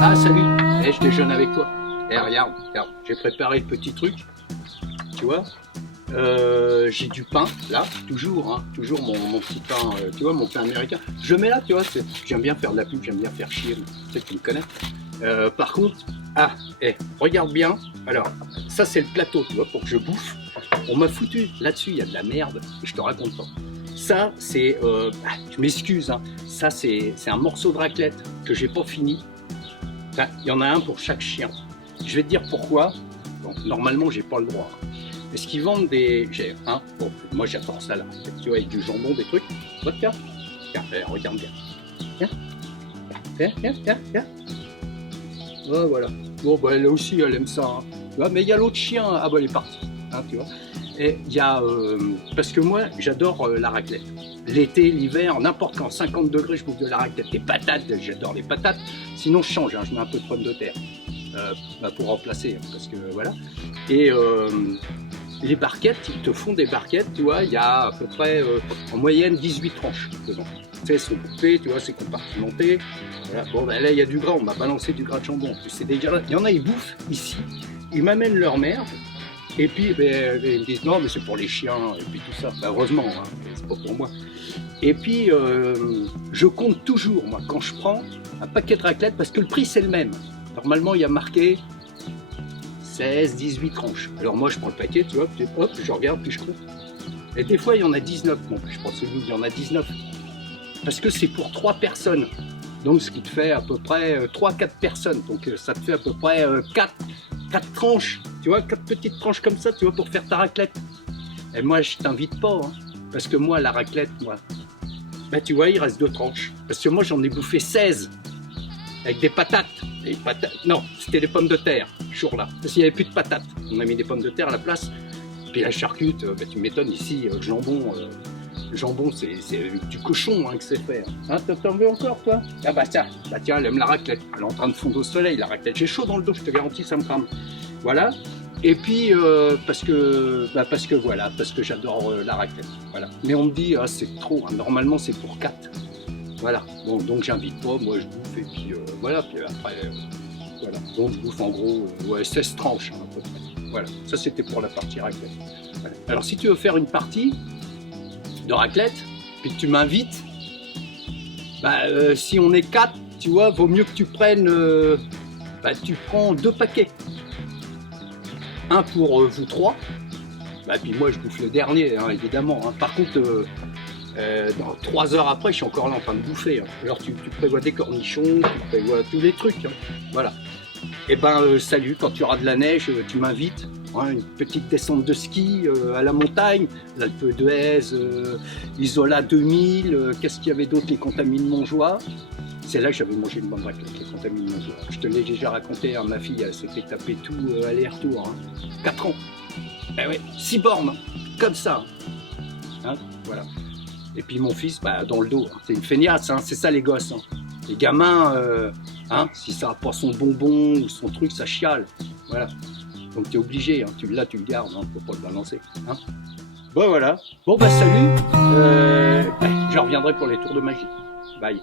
Ah salut, je déjeune avec toi. Regarde, regarde, j'ai préparé le petit truc, tu vois. J'ai du pain, là, toujours, hein, toujours mon petit pain, tu vois, mon pain américain. Je le mets là, tu vois, j'aime bien faire de la pub, j'aime bien faire chier, tu sais, tu me connais. Par contre, regarde bien, alors, ça c'est le plateau, tu vois, pour que je bouffe. On m'a foutu, là-dessus, il y a de la merde, et je te raconte pas. Ça, c'est, je m'excuse, hein, ça c'est un morceau de raclette que j'ai pas fini. Enfin, il y en a un pour chaque chien. Je vais te dire pourquoi. Bon, normalement, j'ai pas le droit. Est-ce qu'ils vendent des... Bon, moi, j'adore ça, là. Tu vois, avec du jambon, des trucs. Vodka. Tiens, regarde bien. Tiens, tiens. Oh, voilà. Bon, bah, elle aussi, elle aime ça. Hein. Tu vois, mais il y a l'autre chien. Ah, bah, elle est partie. Hein, tu vois. Et il y a... parce que moi, j'adore la raclette. L'été, l'hiver, n'importe quand, 50 degrés, je bouffe de la raclette. Les patates, j'adore les patates. Sinon, je change, hein, je mets un peu de pommes de terre pour remplacer, hein, parce que voilà. Et les barquettes, ils te font des barquettes, tu vois, il y a à peu près, en moyenne, 18 tranches dedans. Tu sais, elles sont coupées, tu vois, c'est compartimenté. Voilà. Bon, ben là, il y a du gras, on m'a balancé du gras de jambon. C'est déjà là. Il y en a, ils bouffent ici, ils m'amènent leur merde. Et puis, ben, ils me disent non, mais c'est pour les chiens, et puis tout ça. Ben, heureusement, hein, c'est pas pour moi. Et puis, je compte toujours, moi, quand je prends un paquet de raclette, parce que le prix, c'est le même. Normalement, il y a marqué 16, 18 tranches. Alors moi, je prends le paquet, tu vois, puis hop, je regarde, puis je compte. Et des fois, il y en a 19. Bon, je prends celui où il y en a 19. Parce que c'est pour 3 personnes. Donc, ce qui te fait à peu près 3-4 personnes. Donc, ça te fait à peu près 4 tranches. Tu vois, 4 petites tranches comme ça, tu vois, pour faire ta raclette. Et moi, je t'invite pas, hein, parce que moi, la raclette, moi, ben, tu vois, il reste 2 tranches. Parce que moi, j'en ai bouffé 16 avec des patates. Des patates. Non, c'était des pommes de terre, jour-là. Parce qu'il n'y avait plus de patates. On a mis des pommes de terre à la place. Puis la charcute, ben, tu m'étonnes, ici, le jambon, c'est avec du cochon, hein, que c'est fait. Hein, t'en veux encore, toi? Ah bah ça, bah tiens, elle aime la raclette. Elle est en train de fondre au soleil, la raclette. J'ai chaud dans le dos, je te garantis, ça me crame. Voilà. Et puis, parce que voilà, parce que j'adore la raclette. Voilà. Mais on me dit, ah, c'est trop, hein. Normalement c'est pour 4. Voilà. Bon, donc j'invite pas, moi je bouffe, et puis voilà. Puis après, voilà. Donc je bouffe en gros ouais, 16 tranches, hein, à peu près. Voilà. Ça c'était pour la partie raclette. Voilà. Alors si tu veux faire une partie de raclette, puis que tu m'invites, bah, si on est 4, tu vois, vaut mieux que tu prennes, bah, tu prends 2 paquets. Un pour vous 3, bah, puis moi je bouffe le dernier, hein, évidemment. Hein. Par contre, dans 3 heures après, je suis encore là en train de bouffer. Hein. Alors tu prévois des cornichons, tu prévois tous les trucs. Hein. Voilà. Et ben salut, quand tu auras de la neige, tu m'invites. Hein, une petite descente de ski à la montagne, l'Alpe d'Huez, l'Isola 2000, qu'est-ce qu'il y avait d'autre, les Contamines Montjoie. C'est là que j'avais mangé une bonne raclette, les Contamines Montjoie. Je te l'ai déjà raconté, hein, ma fille, elle s'était tapé tout aller-retour. Hein. 4 ans. Eh ouais, 6 bornes, comme ça. Hein, voilà. Et puis mon fils, bah, dans le dos, hein. C'est une feignasse, hein. C'est ça les gosses. Hein. Les gamins, hein, si ça n'a pas son bonbon ou son truc, ça chiale. Voilà. Donc tu es obligé, hein. Là tu le gardes, hein. Faut pas le balancer. Hein. Bon voilà. Bon bah salut. Je reviendrai pour les tours de magie. Bye.